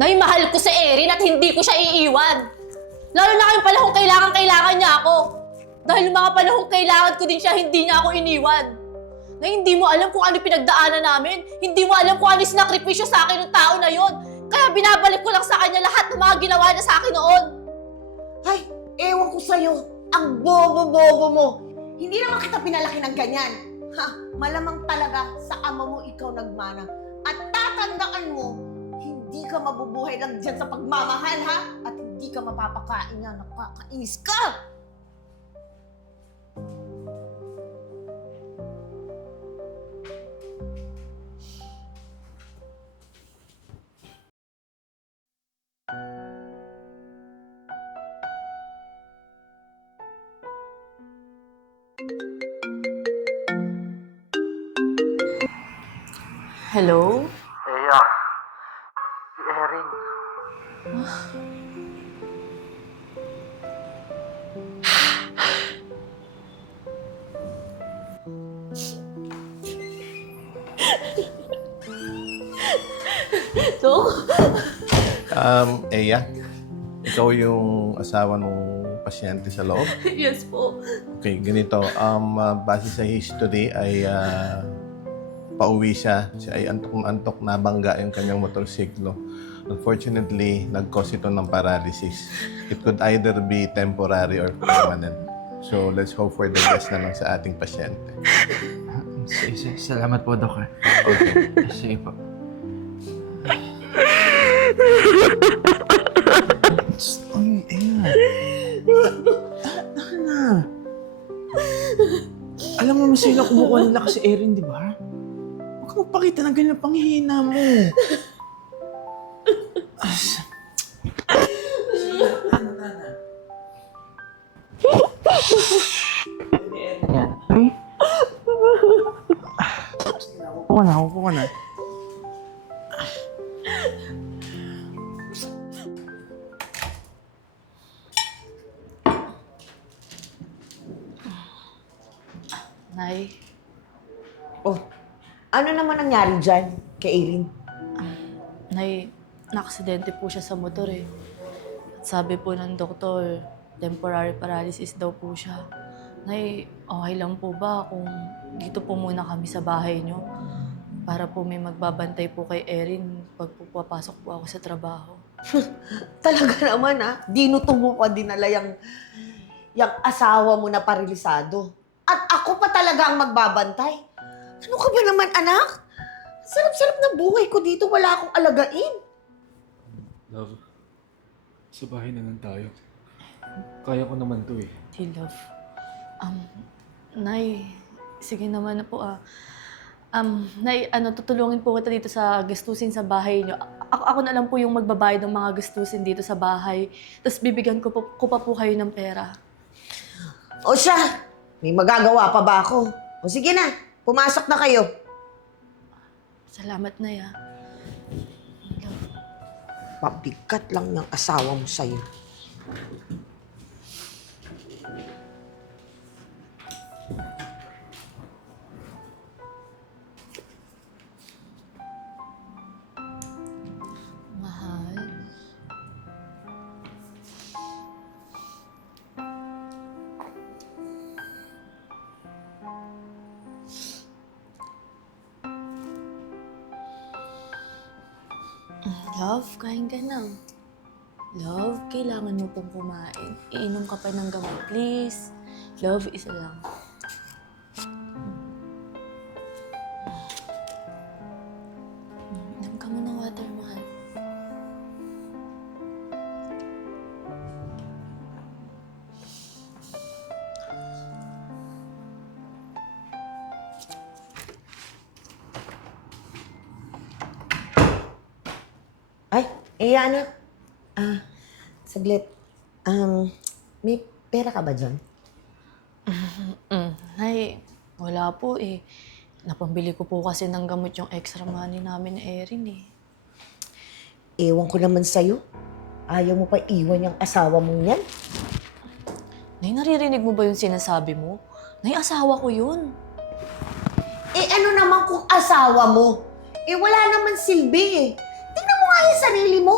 Nay, mahal ko si Erin at hindi ko siya iiwan. Lalo na kayong panahon kailangan niya ako. Dahil yung mga panahon kailangan ko din siya, hindi niya ako iniwan. Nay, hindi mo alam kung ano pinagdaanan namin. Hindi mo alam kung ano yung sinakripisyo sa akin ng tao na yon. Kaya binabalik ko lang sa kanya lahat ng mga ginawa niya sa akin noon. Ay, ewan ko sa'yo. Ang bobo-bobo mo. Hindi naman kita pinalaki ng ganyan. Ha, malamang talaga sa ama mo ikaw nagmana. At tatandaan mo, hindi ka mabubuhay lang dyan sa pagmamahal, ha? At hindi ka mapapakain niya. Nakakainis ka! Hello? Eya, si Erin. Dok? Eya, ikaw yung asawa ng pasyente sa loob? Yes po. Okay, ganito. Base sa history ay pauwi siya. Siya ay antok nabangga yung kanyang motorsiklo. Unfortunately, nag-cause ito ng paralysis. It could either be temporary or permanent. So, let's hope for the best na lang sa ating pasyente. Salamat po, Dok. Okay. Sige po. Ay, Eya. Na. Alam mo, masila kumukuha ng lakas si Erin, di ba? Huwag ka magpakita ng ganyan panghihina mo. Yan. Ay. Upo ka na. Nay, Oh, ano naman nangyari dyan kay Erin? Nay, nakaksidente po siya sa motor eh. At sabi po ng doktor, temporary paralysis daw po siya. Nay, okay lang po ba kung dito po muna kami sa bahay niyo? Para po may magbabantay po kay Erin pag papasok po ako sa trabaho. Talaga naman, ha? Dinuto mo pa dinala yung asawa mo na paralisado. At ako pa talaga ang magbabantay. Ano ka ba naman, anak? Sarap-sarap na buhay ko dito. Wala akong alagain. Love, sa bahay na lang tayo. Kaya ko naman to eh. Hey, love. Nay, sige naman na po ah. Nay, tutulungin po kita dito sa gastusin sa bahay niyo. Ako na lang po yung magbabayad ng mga gastusin dito sa bahay. Tapos bibigyan ko pa po kayo ng pera. O siya, may magagawa pa ba ako? O sige na, pumasok na kayo. Salamat, Nay ah. Love. Pabigat lang ng asawa mo sa'yo. Mahal. Love, kain ka na. Love, kailangan mo pong kumain. Iinom ka pa ng gamot, please. Love, isa lang. Inom ka mo ng water, mahal. Ay, anak. Saglit. May pera ka ba dyan? Ay, wala po eh. Napambili ko po kasi ng gamot yung extra money namin ni Erin eh. Ewan ko naman sa'yo. Ayaw mo pa iwan yung asawa mong yan? Nay, naririnig mo ba yung sinasabi mo? Nay, asawa ko yun. Eh ano naman kung asawa mo? Eh wala naman silbi eh. Tingnan mo nga yung sarili mo.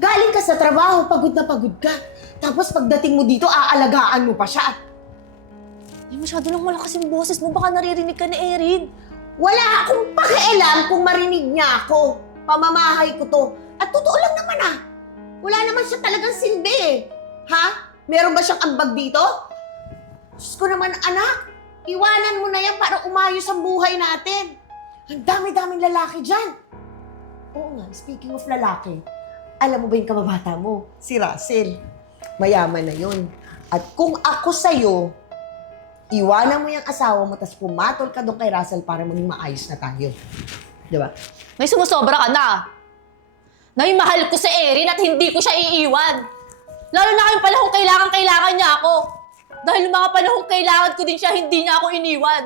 Galing ka sa trabaho, pagod na pagod ka. Tapos pagdating mo dito, aalagaan mo pa siya. Ay, masyado nang malakas yung boses mo. Baka naririnig ka ni Erin. Wala akong pakialam kung marinig niya ako. Pamamahay ko to. At totoo lang naman wala naman siya talagang silbi eh. Ha? Meron ba siyang ambag dito? Diyos ko naman anak, iwanan mo na yan para umayos ang buhay natin. Ang dami-daming lalaki dyan. Oo nga, speaking of lalaki, alam mo ba yung kababata mo? Si Russell. Mayaman na yun. At kung ako sa'yo, iwanan mo yung asawa mo tapos pumatol ka doon kay Russell para maging maayos na tayo. Di ba? Nay, sumusobra ka na. Nay, mahal ko si Erin at hindi ko siya iiwan. Lalo na kayong panahong kailangan niya ako. Dahil yung mga panahong kailangan ko din siya, hindi niya ako iniwan.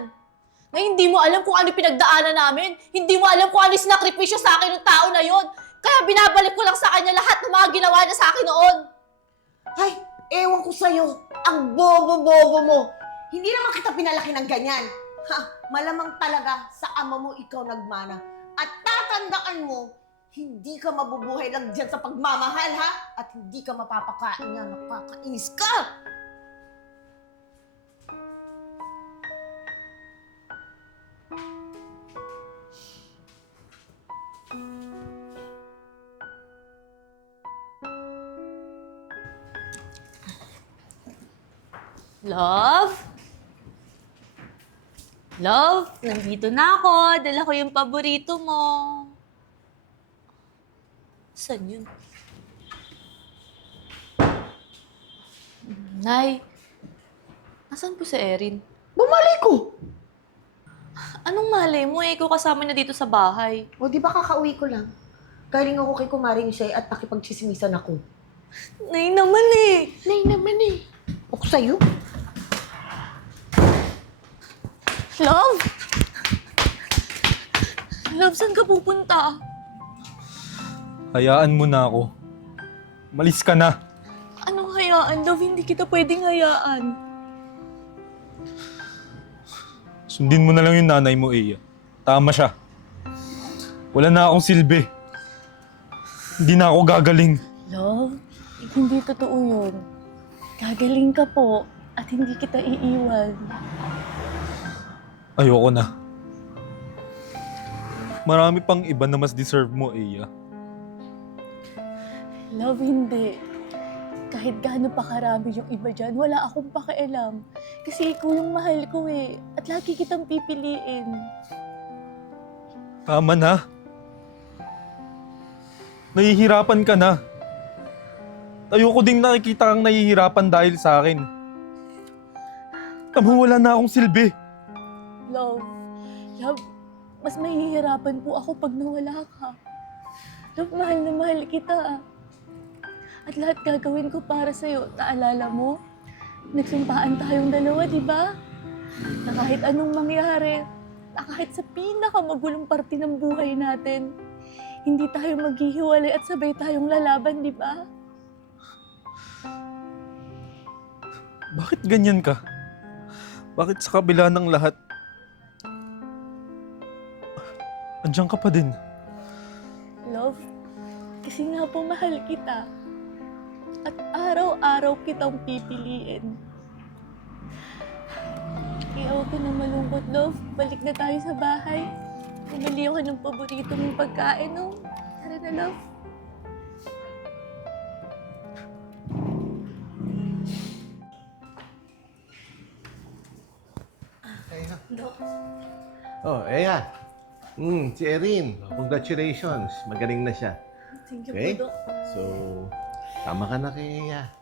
Nay, hindi mo alam kung ano pinagdaanan namin. Hindi mo alam kung ano yung sinakripisyo sa akin ng tao na yon. Kaya binabalik ko lang sa kanya lahat ng mga ginawa niya sa akin noon. Ay, ewan ko sa'yo. Ang bobo-bobo mo. Hindi naman kita pinalaki ng ganyan. Ha, malamang talaga sa ama mo ikaw nagmana. At tatandaan mo, hindi ka mabubuhay lang dyan sa pagmamahal, ha? At hindi ka mapapakain na. Nakakainis ka! Love? Love, nandito na ako. Dala ko yung paborito mo. Saan yun? Nay, nasaan po si Erin? Bumalik ko! Anong malay mo eh, ikaw kasama niya dito sa bahay. O, di ba kakauwi ko lang? Galing ako kay Kumaring Shay at nakipagchismisan ako. Nay naman eh. Nay naman eh. Ako sa'yo. Love? Love, saan ka pupunta? Hayaan mo na ako. Malis ka na. Anong hayaan, Love? Hindi kita pwedeng hayaan. Sundin mo na lang yung nanay mo, Iya. Tama siya. Wala na akong silbi. Hindi na ako gagaling. Love, hindi totoo yun. Gagaling ka po at hindi kita iiwan. Ayoko na. Marami pang iba na mas deserve mo, Iya. Love, hindi. Kahit gaano pa karami yung iba dyan, wala akong pakialam. Kasi ikaw yung mahal ko eh. At lagi kitang pipiliin. Tama na. Nahihirapan ka na. Ayoko ding nakikita kang nahihirapan dahil sa akin. Tama, wala na akong silbi. Love, mas mahihirapan po ako pag nawala ka. Love, mahal na mahal kita. At lahat gagawin ko para sa'yo. Naalala mo? Nagsumpaan tayong dalawa, di ba? Na kahit anong mangyari, na kahit sa pinakamagulong parte ng buhay natin, hindi tayo maghihiwalay at sabay tayong lalaban, di ba? Bakit ganyan ka? Bakit sa kabila ng lahat, andiyan ka pa din? Love, kasi nga po mahal kita. At araw-araw kitang pipiliin. Kaya huwag ka na malungkot, Love. Balik na tayo sa bahay. Bumili ako ng paborito mong pagkain, no? Tara na, Love. Oh, Eya. Si Erin. Congratulations. Magaling na siya. Thank you Okay. po, Dok. So, tama ka na kay Eya.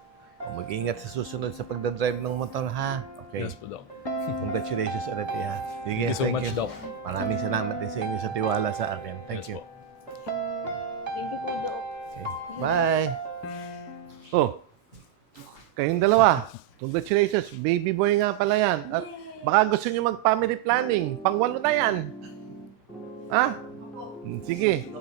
Mag-ingat sa susunod sa pagdadrive ng motor, ha? Okay. po, Doc. Congratulations ulit, Eya. Sige, Thank you so much, Doc. Maraming salamat din sa inyo sa tiwala sa akin. Thank you. Thank you po, Dok. Okay. Bye. Oh, kayong dalawa. Congratulations. Baby boy nga pala yan. At baka gusto nyo mag-family planning. Pang-walo na yan. Ha? Sige.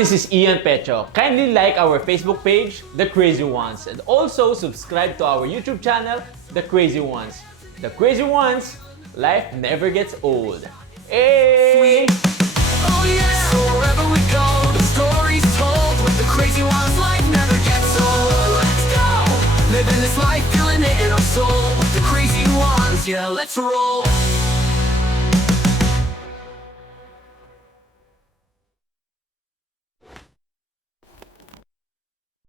this is Ian Pecho. Kindly like our Facebook page, The Crazy Ones, and also subscribe to our YouTube channel, The Crazy Ones. The Crazy Ones, life never gets old. Hey! Oh yeah, wherever we go, the story's told. With the crazy ones, life never gets old. Let's go, living this life, feeling it in our soul. With the crazy ones, yeah, let's roll.